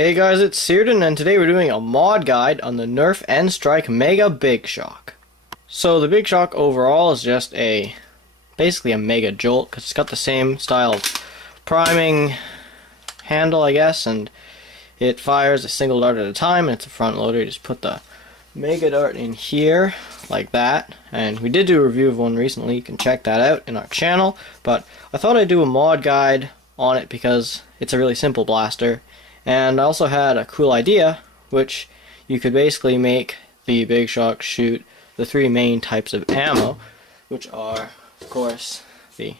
Hey guys, it's Searden, and today we're doing a mod guide on the Nerf and Strike Mega Bigshock. So the Bigshock overall is just basically a Mega Jolt, because it's got the same style of priming handle, I guess, and it fires a single dart at a time, and it's a front loader. You just put the Mega Dart in here, like that, and we did do a review of one recently. You can check that out in our channel, but I thought I'd do a mod guide on it because it's a really simple blaster. And I also had a cool idea, which you could basically make the Bigshock shoot the three main types of ammo, which are, of course, the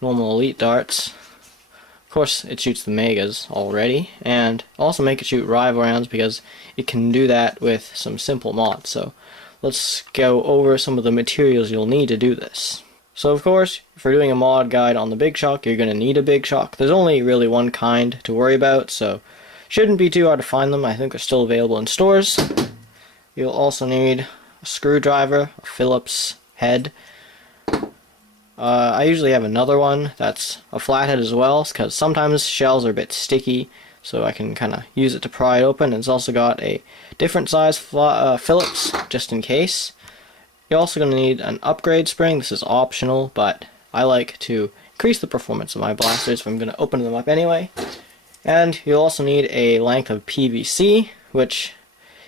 normal elite darts. Of course, it shoots the megas already, and also make it shoot rival rounds because it can do that with some simple mods. So let's go over some of the materials you'll need to do this. So of course, if you're doing a mod guide on the Bigshock, you're going to need a Bigshock. There's only really one kind to worry about, so shouldn't be too hard to find them. I think they're still available in stores. You'll also need a screwdriver, a Phillips head. I usually have another one that's a flathead as well, because sometimes shells are a bit sticky, so I can kind of use it to pry it open. And it's also got a different size Phillips, just in case. You're also going to need an upgrade spring. This is optional, but I like to increase the performance of my blasters if I'm going to open them up anyway. And you'll also need a length of PVC, which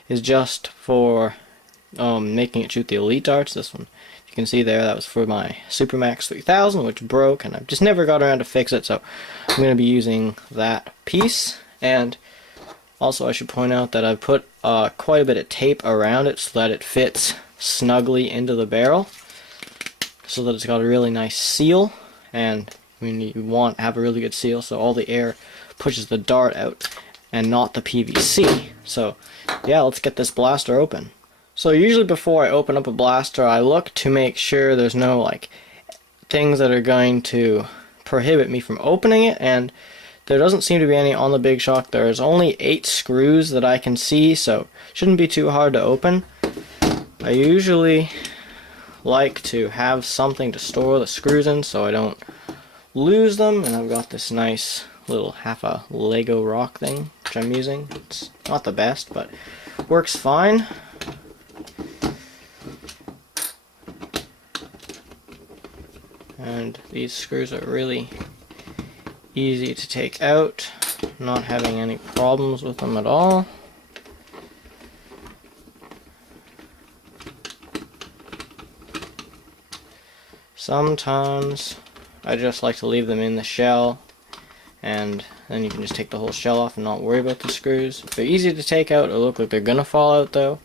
is just for making it shoot the elite darts. This one, you can see there, that was for my Supermax 3000, which broke, and I've just never got around to fix it, so I'm going to be using that piece. And also I should point out that I've put quite a bit of tape around it so that it fits snugly into the barrel, so that it's got a really nice seal. And I mean, you want to have a really good seal so all the air pushes the dart out and not the PVC. So yeah, let's get this blaster open. So usually before I open up a blaster, I look to make sure there's no things that are going to prohibit me from opening it, and there doesn't seem to be any on the Bigshock. There's only 8 screws that I can see, so shouldn't be too hard to open. I usually like to have something to store the screws in so I don't lose them, and I've got this nice little half a Lego rock thing which I'm using. It's not the best, but works fine. And these screws are really easy to take out, not having any problems with them at all. Sometimes I just like to leave them in the shell, and then you can just take the whole shell off and not worry about the screws. They're easy to take out. They look like they're gonna fall out though.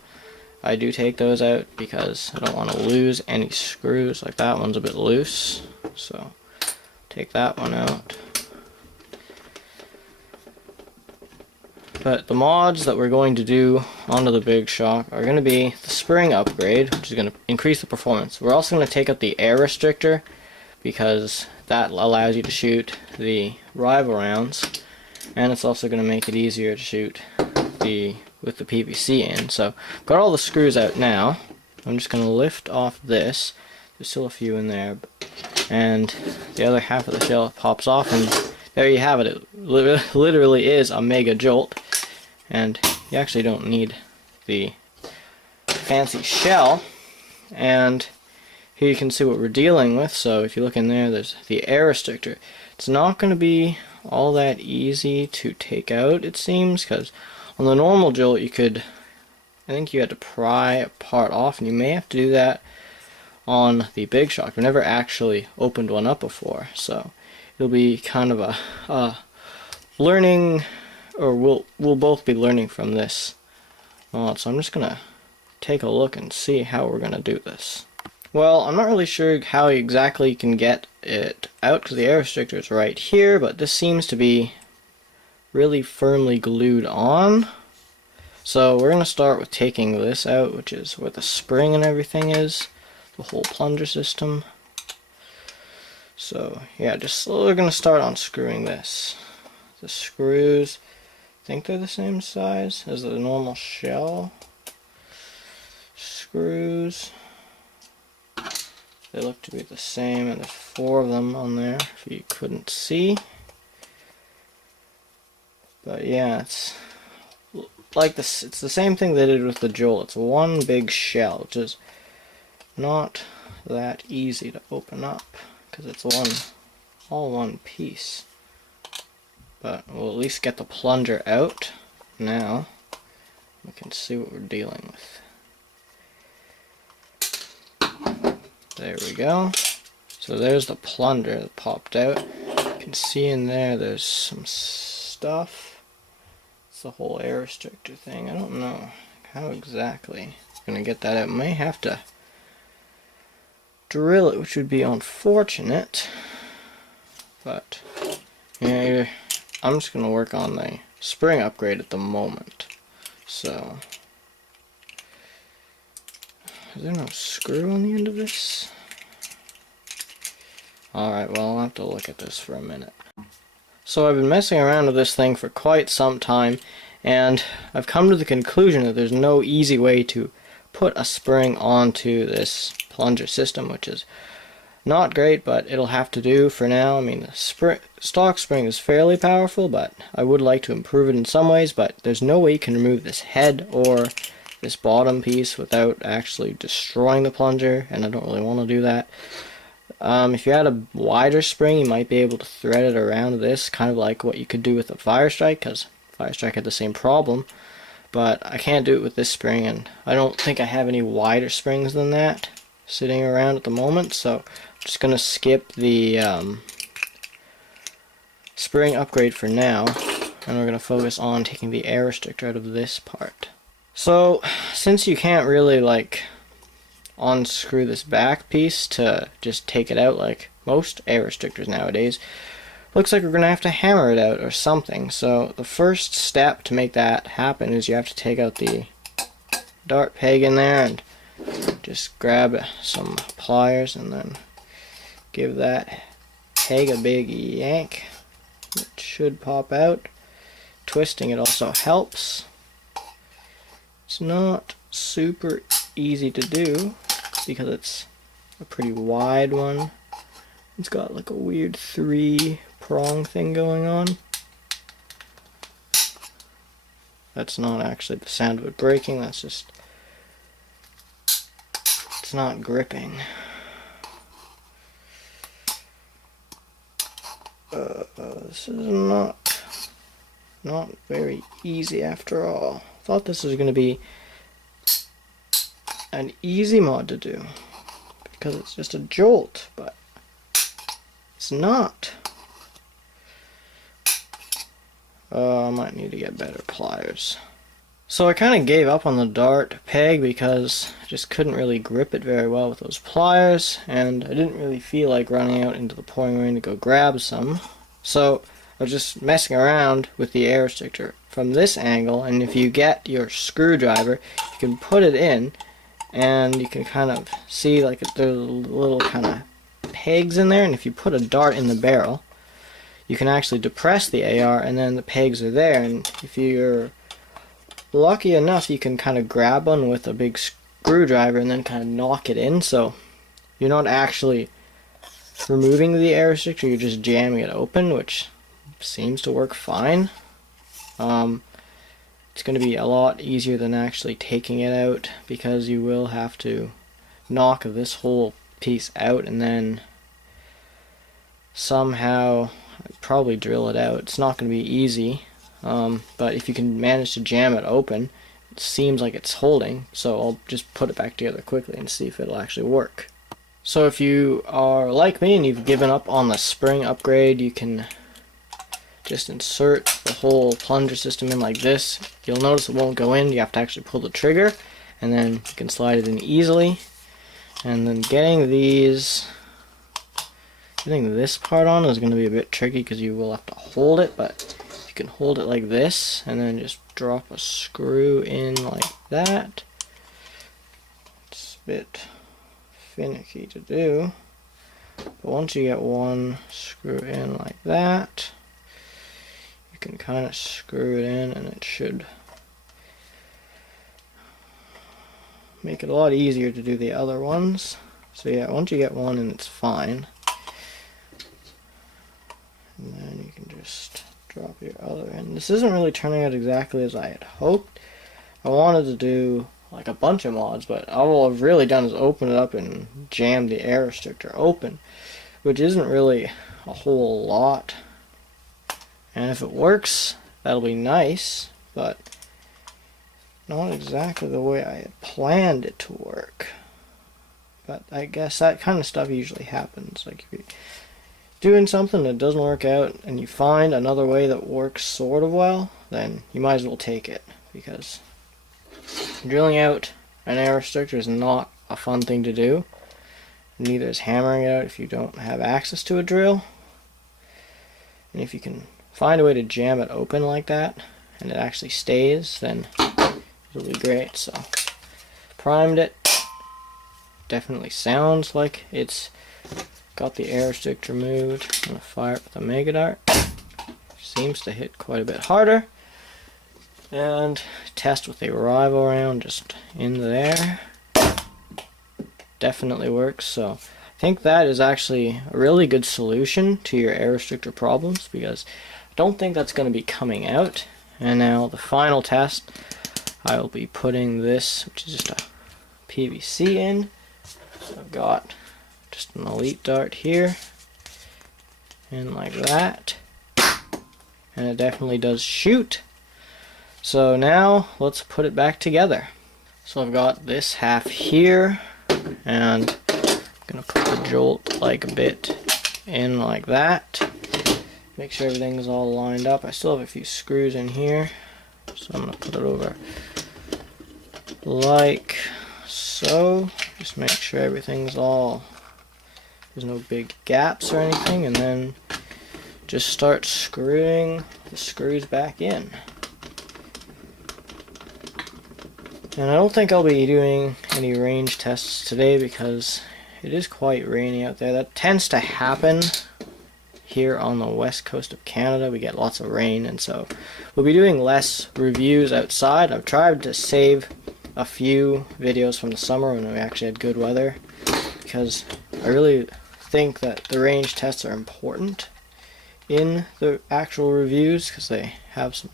I do take those out because I don't want to lose any screws. Like that one's a bit loose, so take that one out. But the mods that we're going to do onto the Bigshock are going to be the spring upgrade, which is going to increase the performance. We're also going to take out the Air Restrictor, because that allows you to shoot the rival rounds, and it's also going to make it easier to shoot with the PVC in. So I've got all the screws out now. I'm just going to lift off this. There's still a few in there, and the other half of the shell pops off, and there you have it. It literally is a Mega Jolt, and you actually don't need the fancy shell. And here you can see what we're dealing with. So if you look in there, there's the Air Restrictor. It's not going to be all that easy to take out, it seems, because on the normal Jolt I think you had to pry a part off, and you may have to do that on the Bigshock. I've never actually opened one up before, so it'll be kind of a learning, or we'll both be learning from this mod. So I'm just gonna take a look and see how we're gonna do this. Well, I'm not really sure how exactly you can get it out because the Air Restrictor is right here, but this seems to be really firmly glued on. So we're going to start with taking this out, which is where the spring and everything is, the whole plunger system. So yeah, we're going to start unscrewing this. The screws, I think they're the same size as the normal shell screws. They look to be the same, and there's 4 of them on there if you couldn't see. But yeah, it's like this, it's the same thing they did with the Joel. It's one big shell, which is not that easy to open up because it's all one piece. But we'll at least get the plunger out now. We can see what we're dealing with. There we go. So there's the plunger that popped out. You can see in there's some stuff. It's the whole air restrictor thing. I don't know how exactly I'm gonna get that out. May have to drill it, which would be unfortunate. But yeah, I'm just gonna work on the spring upgrade at the moment. So, is there no screw on the end of this? Alright, well, I'll have to look at this for a minute. So I've been messing around with this thing for quite some time, and I've come to the conclusion that there's no easy way to put a spring onto this plunger system, which is not great, but it'll have to do for now. I mean, the stock spring is fairly powerful, but I would like to improve it in some ways, but there's no way you can remove this head or this bottom piece without actually destroying the plunger, and I don't really want to do that. If you had a wider spring, you might be able to thread it around this, kind of like what you could do with the Fire Strike, because Fire Strike had the same problem, but I can't do it with this spring, and I don't think I have any wider springs than that sitting around at the moment, so I'm just going to skip the spring upgrade for now, and we're going to focus on taking the air restrictor out of this part. So, since you can't really like unscrew this back piece to just take it out like most air restrictors nowadays, looks like we're going to have to hammer it out or something. So the first step to make that happen is you have to take out the dart peg in there and just grab some pliers and then give that peg a big yank. It should pop out. Twisting it also helps. It's not super easy to do because it's a pretty wide one. It's got like a weird 3-prong thing going on. That's not actually the sound of it breaking, that's just, it's not gripping. This is not very easy after all. Thought this was going to be an easy mod to do because it's just a jolt, but it's not. I might need to get better pliers. So I kind of gave up on the dart peg because I just couldn't really grip it very well with those pliers, and I didn't really feel like running out into the pouring rain to go grab some. So I was just messing around with the air restrictor from this angle, and if you get your screwdriver, you can put it in, and you can kind of see like there's little kind of pegs in there, and if you put a dart in the barrel, you can actually depress the AR, and then the pegs are there, and if you're lucky enough, you can kind of grab one with a big screwdriver and then kind of knock it in, so you're not actually removing the air restrictor, you're just jamming it open, which seems to work fine. It's going to be a lot easier than actually taking it out because you will have to knock this whole piece out and then somehow probably drill it out. It's not going to be easy, but if you can manage to jam it open, it seems like it's holding, so I'll just put it back together quickly and see if it'll actually work. So if you are like me and you've given up on the spring upgrade, you can just insert the whole plunger system in like this. You'll notice it won't go in, you have to actually pull the trigger, and then you can slide it in easily. And then getting this part on is going to be a bit tricky because you will have to hold it, but you can hold it like this and then just drop a screw in like that. It's a bit finicky to do, but once you get one screw in like that, you can kind of screw it in and it should make it a lot easier to do the other ones. So yeah, once you get one in, it's fine. And then you can just drop your other end. This isn't really turning out exactly as I had hoped. I wanted to do like a bunch of mods, but all I've really done is open it up and jam the air restrictor open, which isn't really a whole lot. And if it works, that'll be nice, but not exactly the way I had planned it to work. But I guess that kind of stuff usually happens. Like if you're doing something that doesn't work out and you find another way that works sort of well, then you might as well take it, because drilling out an air restrictor is not a fun thing to do. Neither is hammering it out if you don't have access to a drill. And if you can find a way to jam it open like that and it actually stays, then it'll be great. So primed it. Definitely sounds like it's got the air restrictor moved. I'm gonna fire it with a Mega Dart. Seems to hit quite a bit harder. And test with a rival round just in there. Definitely works. So I think that is actually a really good solution to your air restrictor problems, because I don't think that's going to be coming out. And now the final test, I will be putting this, which is just a PVC in. So I've got just an Elite Dart here, and like that, and it definitely does shoot. So now let's put it back together. So I've got this half here, and I'm gonna put the jolt-like bit in like that. Make sure everything's all lined up. I still have a few screws in here, so I'm gonna put it over like so. Just make sure everything's all, there's no big gaps or anything, and then just start screwing the screws back in. And I don't think I'll be doing any range tests today because it is quite rainy out there. That tends to happen here on the west coast of Canada. We get lots of rain, and so we'll be doing less reviews outside. I've tried to save a few videos from the summer when we actually had good weather, because I really think that the range tests are important in the actual reviews because they have some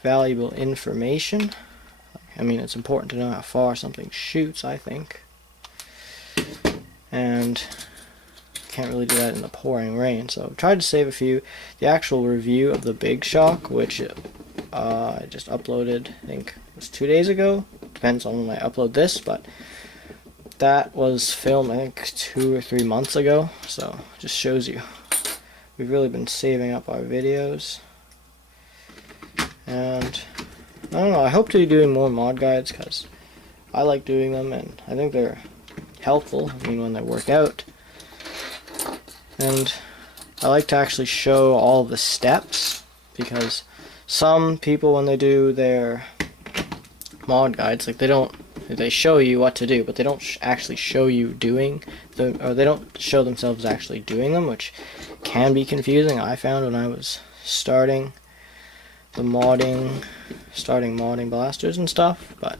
valuable information. I mean, it's important to know how far something shoots, I think. And can't really do that in the pouring rain, so I've tried to save a few. The actual review of the Bigshock, which I just uploaded, I think it was 2 days ago. Depends on when I upload this, but that was filmed, I think, 2 or 3 months ago. So it just shows you we've really been saving up our videos. And I don't know, I hope to be doing more mod guides because I like doing them and I think they're helpful, I mean, when they work out. And I like to actually show all the steps, because some people, when they do their mod guides, like they show you what to do, but they don't actually show you doing them, or they don't show themselves actually doing them, which can be confusing. I found when I was starting modding blasters and stuff, but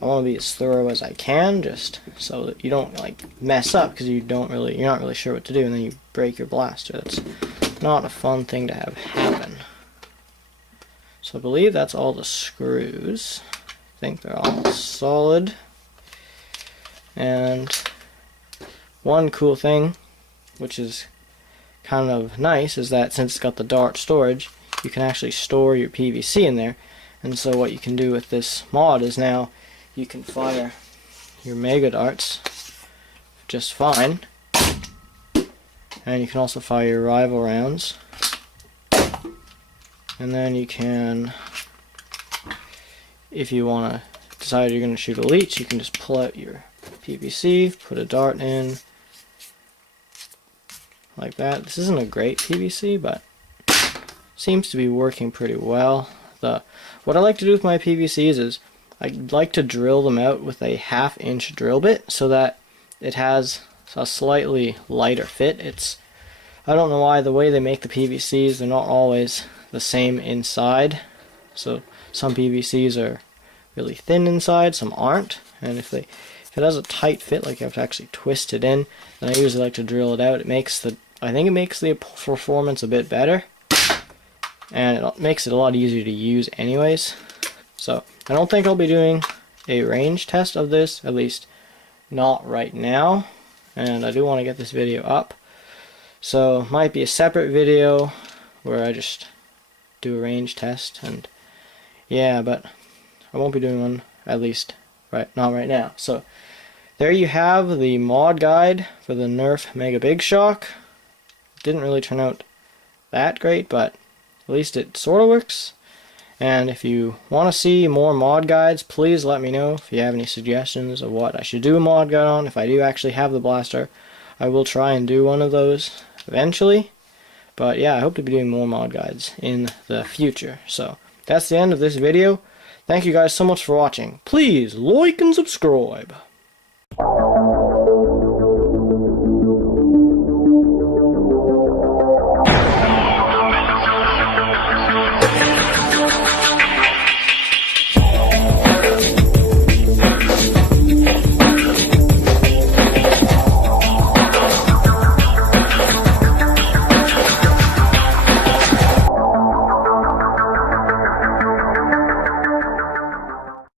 I want to be as thorough as I can, just so that you don't like mess up because you're not really sure what to do, and then you break your blaster. That's not a fun thing to have happen. So I believe that's all the screws. I think they're all solid. And one cool thing, which is kind of nice, is that since it's got the dart storage, you can actually store your PVC in there. And so what you can do with this mod is now you can fire your Mega Darts just fine, and you can also fire your rival rounds, and then you can, if you want to decide you're going to shoot elites, you can just pull out your PVC, put a dart in like that. This isn't a great PVC, but seems to be working pretty well. What I like to do with my PVCs is I like to drill them out with a 1/2 inch drill bit so that it has a slightly lighter fit. I don't know why, the way they make the PVCs, they're not always the same inside. So some PVCs are really thin inside, some aren't, and if it has a tight fit, like you have to actually twist it in, then I usually like to drill it out. I think it makes the performance a bit better. and it makes it a lot easier to use anyways. So I don't think I'll be doing a range test of this, at least not right now, and I do want to get this video up, so might be a separate video where I just do a range test, and yeah, but I won't be doing one, at least not right now. So there you have the mod guide for the Nerf Mega Bigshock. Didn't really turn out that great, but at least it sort of works. And if you want to see more mod guides, please let me know if you have any suggestions of what I should do a mod guide on. If I do actually have the blaster, I will try and do one of those eventually. But yeah, I hope to be doing more mod guides in the future. So that's the end of this video. Thank you guys so much for watching. Please like and subscribe.